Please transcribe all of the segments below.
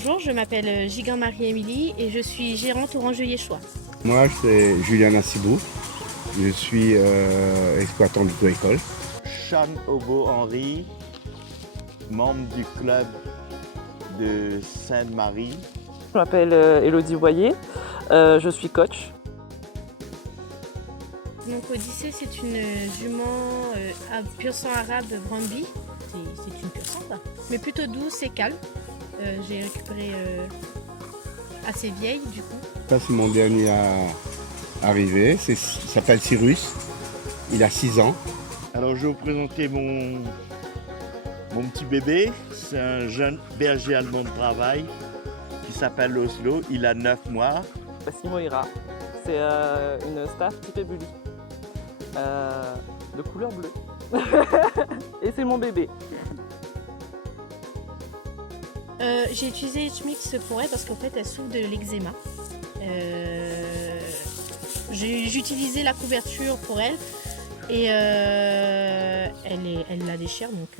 Bonjour, je m'appelle Gigan Marie-Émilie et je suis gérante Orange-Yéchois. Moi, c'est Julien Nassibou. Je suis exploitant d'auto-école. Sean Obo-Henri, membre du club de Sainte-Marie. Je m'appelle Élodie Boyer, je suis coach. Donc Odyssée, c'est une jument pur sang arabe Brahmby. C'est une pur sang quoi. Mais plutôt douce et calme. J'ai récupéré assez vieille du coup. Ça, c'est mon dernier arrivé. Il s'appelle Cyrus. Il a 6 ans. Alors je vais vous présenter mon petit bébé. C'est un jeune berger allemand de travail qui s'appelle Oslo. Il a 9 mois. Voici Moira, c'est une staff type bully, de couleur bleue. Et c'est mon bébé. J'ai utilisé H-Mix pour elle parce qu'en fait elle souffre de l'eczéma. J'ai utilisé la couverture pour elle et elle la déchire, donc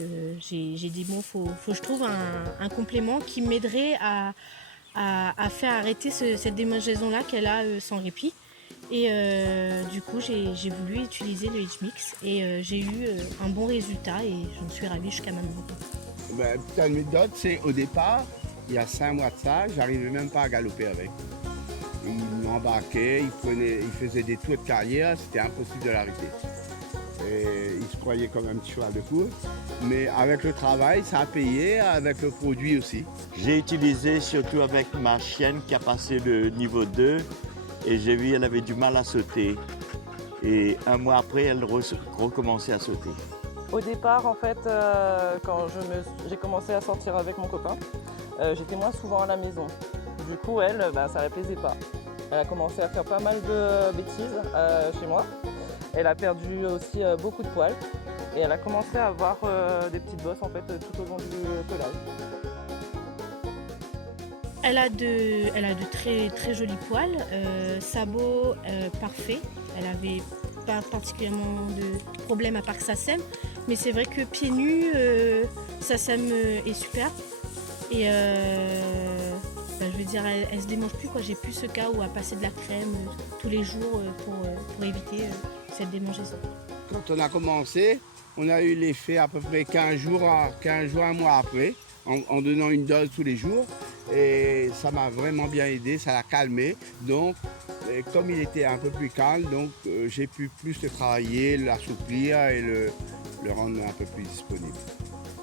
j'ai dit bon, faut que je trouve un complément qui m'aiderait à faire arrêter cette démangeaison là qu'elle a sans répit. Et du coup j'ai voulu utiliser le H-Mix et j'ai eu un bon résultat et j'en suis ravie jusqu'à maintenant. Petite anecdote, c'est au départ, il y a 5 mois de ça, j'arrivais même pas à galoper avec. Il m'embarquait, il faisait des tours de carrière, c'était impossible de l'arrêter. Et il se croyait comme un petit cheval de course. Mais avec le travail, ça a payé, avec le produit aussi. J'ai utilisé surtout avec ma chienne qui a passé le niveau 2 et j'ai vu qu'elle avait du mal à sauter. Et un mois après, elle recommençait à sauter. Au départ, en fait, quand j'ai commencé à sortir avec mon copain, j'étais moins souvent à la maison. Du coup, elle, ça ne la plaisait pas. Elle a commencé à faire pas mal de bêtises chez moi. Elle a perdu aussi beaucoup de poils et elle a commencé à avoir des petites bosses en fait tout au long du pelage. Elle a de très, très jolis poils, sabots parfaits. Elle avait pas particulièrement de problème à part que ça sème, mais c'est vrai que pieds nus, ça sème est super. Et je veux dire, elle se démange plus quoi. J'ai plus ce cas où à passer de la crème tous les jours pour éviter cette démangeaison. Quand on a commencé, on a eu l'effet à peu près 15 jours, un mois après, en donnant une dose tous les jours. Et ça m'a vraiment bien aidé, ça l'a calmé. Donc, comme il était un peu plus calme, donc j'ai pu plus le travailler, l'assouplir et le rendre un peu plus disponible.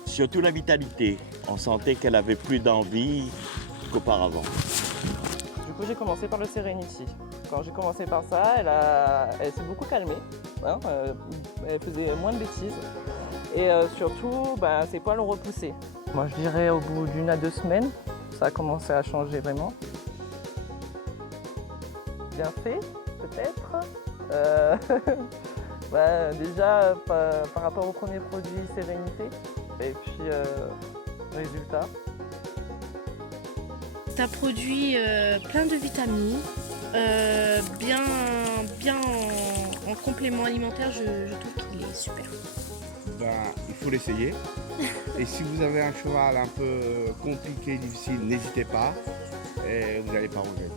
Surtout la vitalité. On sentait qu'elle avait plus d'envie qu'auparavant. Du coup, j'ai commencé par le Serenity. Quand j'ai commencé par ça, elle s'est beaucoup calmée. Hein, elle faisait moins de bêtises. Et surtout, ses poils ont repoussé. Moi, je dirais au bout d'1 à 2 semaines, ça a commencé à changer vraiment. Bien fait, peut-être. Déjà, par rapport au premier produit Sérénité, et puis résultat. Ça produit plein de vitamines, bien en complément alimentaire, je trouve qu'il est super. Il faut l'essayer. Et si vous avez un cheval un peu compliqué, difficile, n'hésitez pas. Et vous n'allez pas regretter.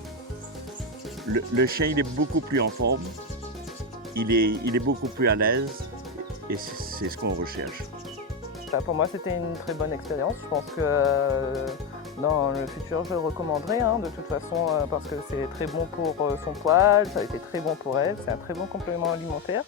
Le chien, il est beaucoup plus en forme. Il est beaucoup plus à l'aise. Et c'est ce qu'on recherche. Pour moi, c'était une très bonne expérience. Je pense que dans le futur, je le recommanderai de toute façon parce que c'est très bon pour son poil, ça a été très bon pour elle, c'est un très bon complément alimentaire.